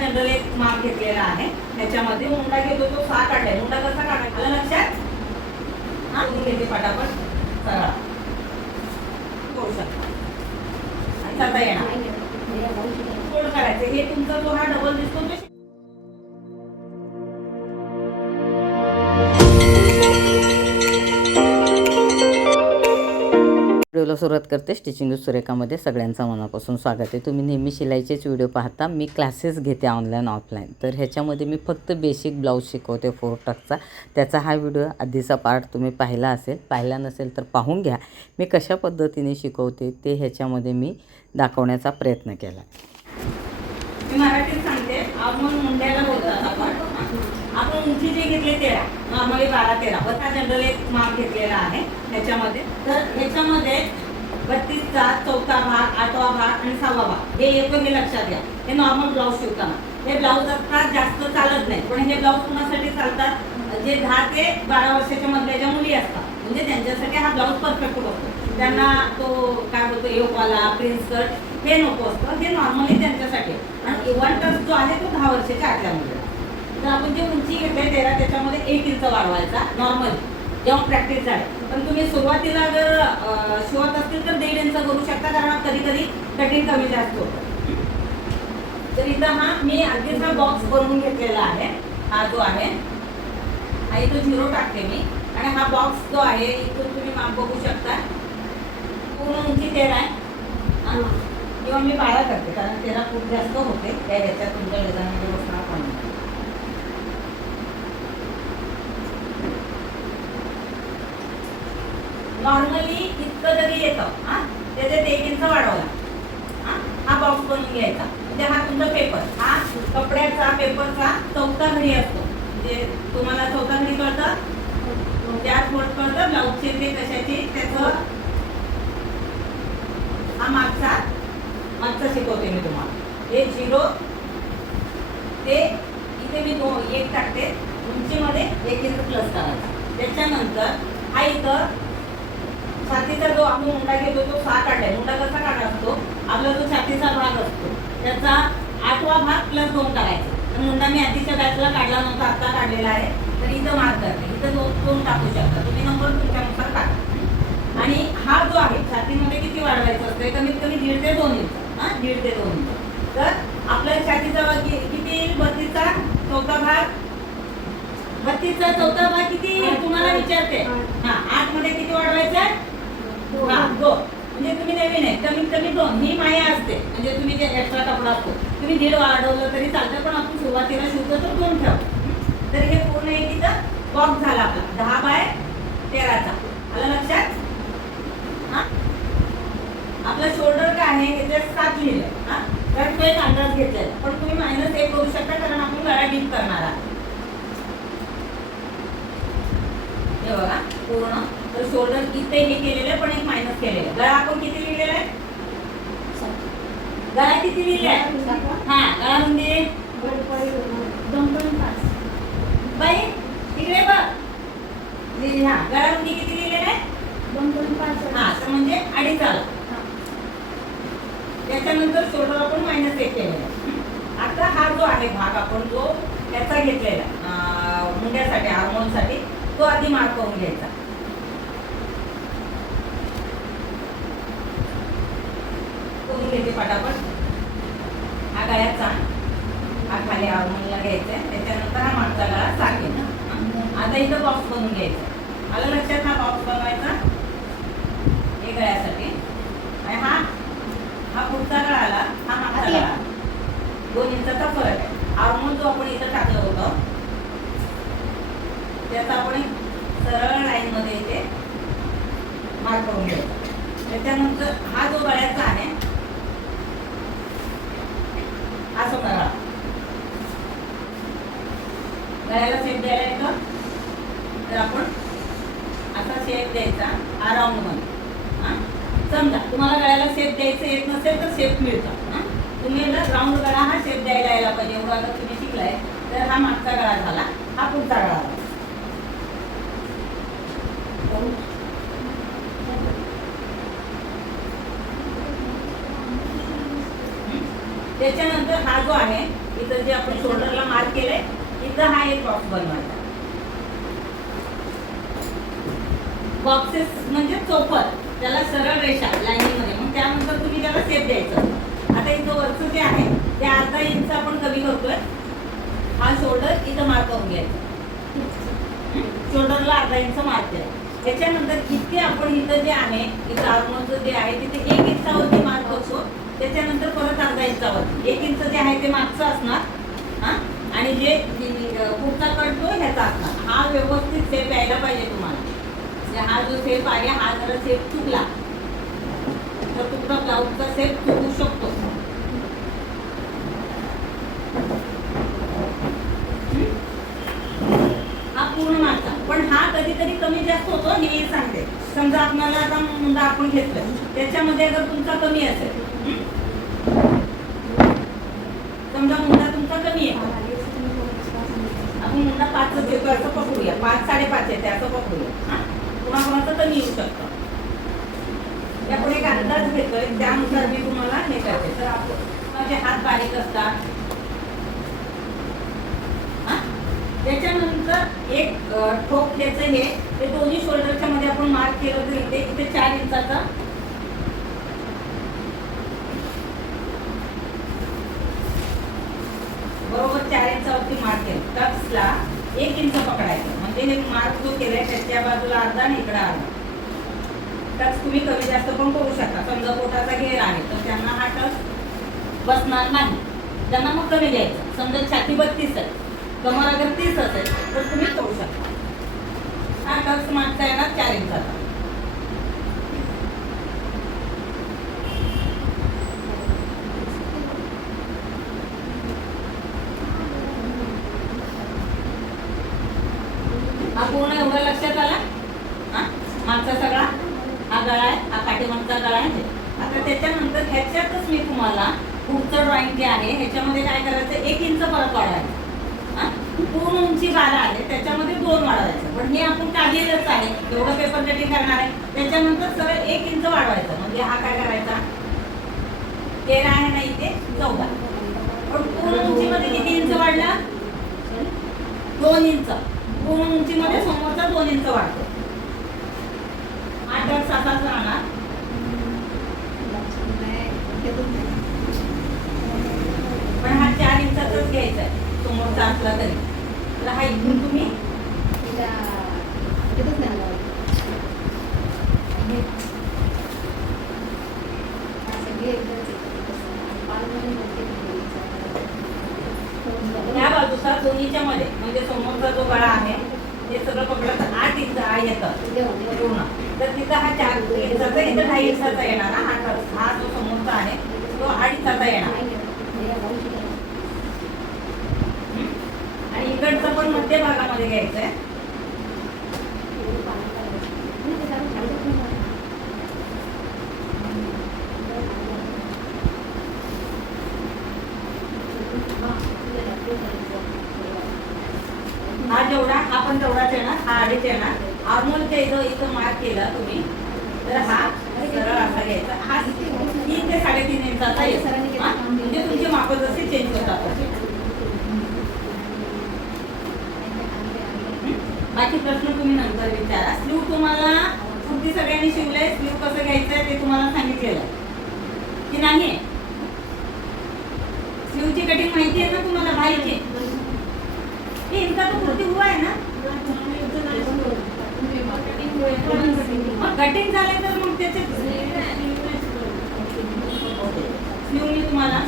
General एक माप घेतलेला आहे. त्याच्यामध्ये मुंडा घेतो तो 6 काढलाय. मुंडा कसा काढायचा आलं लक्षात? हा घेते पटापट सरळ करू शकता आणि करता येणार. फोल्ड करायचं. हे तुमचा जो हा डबल दिसतो तो व्हिडिओला सुरुवात करते. स्टिचिंग विथ सुरेखामध्ये सगळ्यांचं मनापासून स्वागत आहे. तुम्ही नेहमी शिलाईचेच व्हिडिओ पाहता. मी क्लासेस घेते ऑनलाईन ऑफलाईन. तर ह्याच्यामध्ये मी फक्त बेसिक ब्लाऊज शिकवते 4 टक्सचा. त्याचा हा व्हिडिओ आधीचा पार्ट तुम्ही पाहिला असेल. पाहिला नसेल तर पाहून घ्या. मी कशा पद्धतीने शिकवते ते ह्याच्यामध्ये मी दाखवण्याचा प्रयत्न केला. मी मराठीत सांगते. आपण मुंड्याला बोलतात आपण उंची जे घेतले 13 नॉर्मली 12-13 बघा जनरल एक माप घेतलेला आहे त्याच्यामध्ये. तर ह्याच्यामध्ये 32चा 4था भाग 8वा भाग आणि 6वा भाग हे येतो. हे लक्षात घ्या. हे नॉर्मल ब्लाऊज शिवताना हे ब्लाऊज आता जास्त चालत नाही. पण हे ब्लाऊज कुणासाठी चालतात? जे 10 ते 12 वर्षाच्या मधल्या ज्या मुली असतात म्हणजे त्यांच्यासाठी हा ब्लाऊज परफेक्ट असतो. त्यांना तो काय बोलतो योगवाला प्रिन्स कट हे नको असतं. हे नॉर्मली त्यांच्यासाठी. आणि इव्हन टच जो आहे तो 10 वर्षाच्या आतल्या मुलीला. तर आपण जे उंची घेतली 13 त्याच्यामध्ये 1 इंच वाढवायचा नॉर्मली जेव्हा प्रॅक्टिस झाली. पण तुम्ही सुरुवातीला जर शिवत असतील तर 1.5 इंच करू शकता कारण कधी कधी कटिंग कमी जास्त होतं. तर इथं हा मी आधीच हा बॉक्स बनवून घेतलेला आहे. हा जो आहे हा इथं 0 टाकते मी. आणि हा बॉक्स जो आहे इथून तुम्ही माप बघू शकता. पूर्ण उंची 13 आहे किंवा मी 12 करते कारण 13 खूप जास्त होते. त्या ह्याच्यात तुमच्या डिझाईनमध्ये बसणार पण नाही. नॉर्मली इतकं जरी येतं त्याच्यात 1 इंच वाढवला. हा बॉक्स बनवून घ्यायचा. म्हणजे हा तुमचा पेपर हा कपड्याचा पेपरचा 4था घडी असतो. म्हणजे तुम्हाला 4था घडी कळतं त्यात मोठ कळतं ब्लाऊजचे ते कशाची त्याचं हा मागचा शिकवते मी तुम्हाला. हे 0 ते इथे मी 1 टाकते. उंचीमध्ये 1 इंच प्लस करायचा. त्याच्यानंतर हा इथं छातीचा जो आपण मुंडा घेतो तो 6 काढलाय. मुंडा कसा काढला असतो? आपला जो छातीचा भाग असतो त्याचा 8वा भाग प्लस 2 करायचा. तर मुंडा मी आधीच्या बॅचला काढला नव्हता आता काढलेला आहे. तर इथं मार्क करते. इथं 2 टाकू शकता तुम्ही. नंबर तुमच्यानुसार टाका. आणि हा जो आहे छातीमध्ये किती वाढवायचं असतं? कमीत कमी 1.5 ते 2 इंच. 1.5 ते 2 इंच. तर आपल्या छातीचा भाग किती येईल? 32चा 4था भाग 32चा 4था भाग किती तुम्हाला विचारते. 8 मध्ये किती वाढवायचं? 2. म्हणजे तुम्ही नवीन आहे कमीत कमी 2 ही माया असते. म्हणजे तुम्ही जे एक्स्ट्रा कपडा असतो तुम्ही 1.5 वाढवलं तरी चालतं. पण आपण सुरुवातीला शिवतो तर 2 ठेवतो. तर हे पूर्ण एक इथं बॉक्स झाला आपला 10 बाय 13चा. आलं लक्षात? आपला शोल्डर काय आहे याच्यात 7 लिहिलं. तर तो एक अंदाज घेतलेला. पण तुम्ही -1 करू शकता कारण आपण गळा डीप करणार आहात. हे बघा पूर्ण. तर शोल्डर इथे हे केलेलं पण एक मायनस केलेलं. गळा आपण किती लिहिलेला आहे? गळा किती लिहिला आहे? गळा रुंदी 2.5 बाई इकडे बघ. गळा रुंदी किती लिहिलेला आहे? 2.5. तर म्हणजे 2.5 आला. त्याच्यानंतर शोल्डर आपण -1 केलेला. आता हा जो आहे भाग आपण जो त्याचा घेतलेला मुंड्यासाठी हार्मोनसाठी तो आधी मार्क करून घ्यायचा. करून घ्यायचे पटापट. हा गळ्याचा हा खाली हार्मोनला घ्यायचा. त्याच्यानंतर हा मागचा गळा सारखे. आता इथं बॉक्स बनवून घ्यायचा. आलं लक्षात? हा बॉक्स बनवायचा हे गळ्यासाठी. आणि हा पुढचा गळा आला. हा मागचा गळा 2 इंचाचा फरक आहे. हार्मोन जो आपण इथं टाकलं होतं त्याचा आपण सरळ लाईन मध्ये इथे मार्क करून घ्यायचा. त्याच्यानंतर हा जो गळ्याचा आहे हा सोपा गळा. गळ्याला शेप द्यायला येतं तर आपण असा शेप द्यायचा राऊंड मध्ये. समजा तुम्हाला गळ्याला शेप द्यायचं येत नसेल तर शेप मिळतं. तुम्ही राऊंड गळा हा शेप द्यायला यायला पाहिजे. एवढा जर तुम्ही शिकलाय तर हा मागचा गळा झाला. हा पुढचा गळा झाला. त्याच्यानंतर हा जो आहे इथं जे आपण शोल्डरला मार्क केलंय, इथं हा एक बॉक्स बनवायचा. बॉक्सेस म्हणजे चौपट, त्याला सरळ रेषा लाईनीमध्ये. मग त्यानंतर तुम्ही त्याला शेप द्यायचं. आता इथं वरचं जे आहे ते अर्धा इंच आपण कमी करतोय. हा शोल्डर इथं मार्क करून घ्यायचा. शोल्डरला अर्धा इंच मार्क केला. त्याच्यानंतर इथे आपण इथं जे आहे, इथं आर्मचं जे आहे तिथे 1 इंचावरती मार्क करतो. त्याच्यानंतर परत अर्धा इंचावरती 1 इंच जे आहे ते मागचं असणार. हा, आणि जे पुढचा कट तो ह्याचा असणार. हा व्यवस्थित शेप यायला पाहिजे तुम्हाला. हा जो शेप आहे, हा जरा शेप चुकला तर तुमचा ब्लाऊजचा शेप चुकू शकतो. हा पूर्ण मागचा, पण हा कधीतरी कमी जास्त होतो हे सांगते. समजा आपल्याला आता मुंडा आपण घेतलं, त्याच्यामध्ये अगर तुमचा कमी असेल, समजा मुंडा तुमचा कमी आहे, आपण मुंडा 5च येतो असं पकडूया, 5 5.5 येते असं पकडूया. कोणाकोणाचं कमी येऊ शकतं. आपण एक अंदाज घेतोय, त्यानुसार मी तुम्हाला हे करते. तर आपण माझे हात बारीक असतात. त्याच्यानंतर एक ठोक घ्यायचं. हे ते दोन्ही शोल्डरच्या मध्ये आपण मार्क केलं तर इथे 4 इंचाचा बरोबर 4 इंचावरती मार्क केलं. टक्सला 1 इंच पकडायचं. म्हणजे हे मार्क जो केलाय त्याच्या बाजूला अर्धा आणि इकडे अर्धा. टक्स तुम्ही कमी जास्त पण करू शकता. समजा पोटाचा घेर आहे तर त्यांना हा टक्स बसणार नाही, त्यांना मग कमी द्यायचं. समजा छाती 32 आहे, कमर अगर 30 असेल तर तुम्ही करू शकता. हा टक्स मागचा येणार 4 इंचाचा. हा पूर्ण एवढं लक्षात आला. मागचा सगळा हा गळा आहे, हा पाठीमागचा गळा आहे. आता त्याच्यानंतर ह्याच्यातच मी तुम्हाला पुढचं ड्रॉइंग जे आहे ह्याच्यामध्ये काय करायचं, 1 इंच परत वाढवायचं. पूर्ण उंची 12 आहे, त्याच्यामध्ये 2 वाढवायचं. पण हे आपण काढलेलंच आहे, एवढं पेपर कटिंग करणार आहे. त्याच्यानंतर सरळ 1 इंच वाढवायचं. म्हणजे हा काय करायचा, 13 आहे ना इथे 14. पण पूर्ण उंचीमध्ये किती इंच वाढला, 2 इंच. पूर्ण उंचीमध्ये समोरचा 2 इंच वाढतो. 8 तासाच राहणार. पण हा 4 इंचाचाच घ्यायचा आहे समोरचा असला तरी. तर हा इथून तुम्ही या बाजूचा दोन्हीच्या मध्ये म्हणजे समोरचा जो गळा आहे ते सगळं पकडलं तर 8 इंच येतं पूर्ण. तर तिथं हा 4 इंचाचा, इथं 2.5 इंचाचा येणार. हा जो समोरचा आहे तो 8 इंचाचा येणार. आणि इकडचं पण मध्य भागामध्ये घ्यायचं आहे. हा जेवढा, हा पण तेवढाच येणार. हा 2.5 येणार. आर्मोलच्या इथं मार्क केला तुम्ही तर हा सरळ असा घ्यायचा. हा 3 ते 3.5 इंचाचा येतो. म्हणजे तुमचे माप जसे चेंज होतात. बाकी प्रश्न तुम्ही नंतर विचारा. स्लीव तुम्हाला कुर्ती सगळ्यांनी शिवलंय, स्लीव कसं घ्यायचंय ते तुम्हाला सांगितलेलं की नाही. स्लीवची कटिंग माहिती आहे ना तुम्हाला, बाईची. इनका तो कुर्ती हुआ है ना, मग कटिंग झाले तर मग त्याचे स्लीव मी तुम्हाला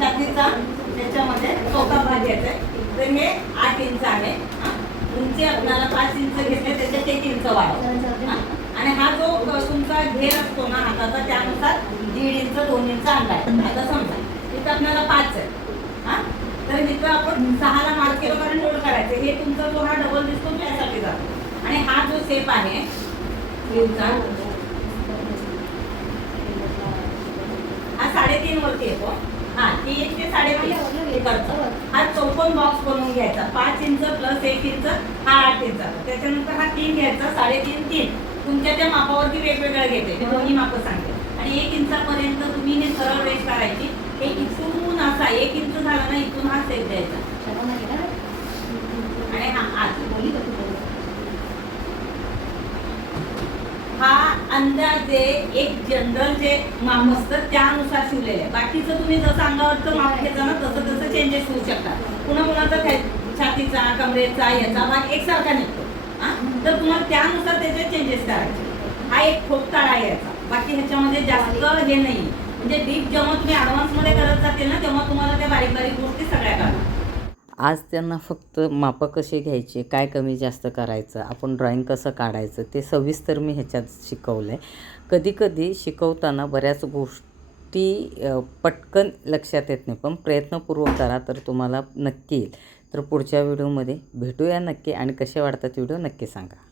छातीचा त्याच्यामध्ये चौथा भाग घ्यायचा आहे. तर हे 8 इंच आहे. उंची आपल्याला 5 इंच घेतले, त्याच्यात 1 इंच वाढव. आणि हा जो तुमचा घेर असतो ना हाताचा, त्यानुसार 1.5 इंच 2 इंच आणलाय. आता समजा इथं आपल्याला 5 आहे. तर इथं आपण 6ला मार्क केलं कारण लोड करायचं. हे तुमचा जो हा डबल दिसतो त्यासाठी जातो. आणि हा जो शेप आहे स्लीवचा हा 3.5 वरती येतो. हा 3 ते 3.5 इकडचा हा चौकोन बॉक्स बनवून घ्यायचा. 5 इंच प्लस 1 इंच हा 8 इंचा. त्याच्यानंतर हा 3 घ्यायचा, 3.5 3 तुमच्या त्या मापावरती वेगवेगळं घेते. मी दोन्ही मापं सांगते. आणि 1 इंचापर्यंत तुम्ही हे सरळ रेष काढायची. इथून असा 1 इंच झाला ना, इथून हा सेट द्यायचा आणि हा आत. हा अंदाजे एक जनरल जे माप असतं त्यानुसार शिवलेलं आहे. बाकीचं तुम्ही जसं अंगावरचं माप घेता ना तसं तसं चेंजेस होऊ शकतात. पुन्हा कुणाचा छातीचा, कमरेचा याचा भाग एकसारखा निघतो. तर तुम्हाला त्यानुसार त्याचे चेंजेस करायचे. हा एक ठोकताळा आहे याचा. बाकी ह्याच्यामध्ये जास्त हे नाही. म्हणजे डीप जेव्हा तुम्ही ॲडव्हान्समध्ये करत जातील ना तेव्हा तुम्हाला त्या बारीक बारीक गोष्टी सगळ्या कळणार. आज त्यांना फक्त मापं कसे घ्यायचे, काय कमी जास्त करायचं, आपण ड्रॉइंग कसं काढायचं ते सविस्तर मी ह्याच्यात शिकवलं आहे. कधीकधी शिकवताना बऱ्याच गोष्टी पटकन लक्षात येत नाही, पण प्रयत्नपूर्वक करा तर तुम्हाला नक्की येईल. तर पुढच्या व्हिडिओमध्ये भेटूया नक्की आणि कसे वाटतात व्हिडिओ नक्की सांगा.